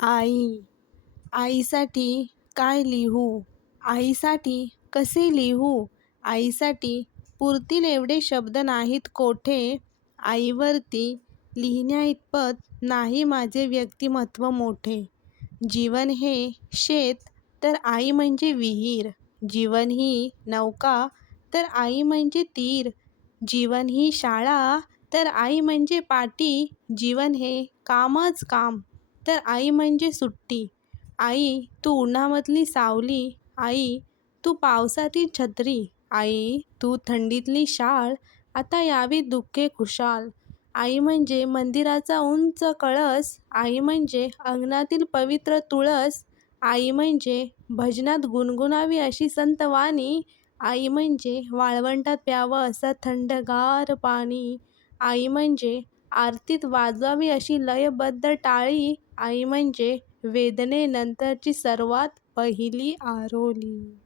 आई. आईसाठी काय लिहू? आईसाठी कसे लिहू? आईसाठी पुरतील एवढे शब्द नाहीत कोठे. आईवरती लिहिण्याइतपत नाही माझे व्यक्तिमत्व मोठे. जीवन हे शेत तर आई म्हणजे विहीर. जीवन ही नौका तर आई म्हणजे तीर. जीवन ही शाळा तर आई म्हणजे पाटी. जीवन हे कामच काम तर आई म्हणजे सुट्टी. आई तू उन्हामधली सावली. आई तू पावसातील छत्री. आई तू थंडीतली शाळ. आता यावी दुःखे खुशाल. आई म्हणजे मंदिराचा उंच कळस. आई म्हणजे अंगणातील पवित्र तुळस. आई म्हणजे भजनात गुणगुणावी अशी संतवाणी. आई म्हणजे वाळवंटात प्यावं असं थंडगार पाणी. आई म्हणजे आरतीत वाजवावी अशी लयबद्ध टाळी. आई म्हणजे वेदनेनंतरची सर्वात पहिली आरोली.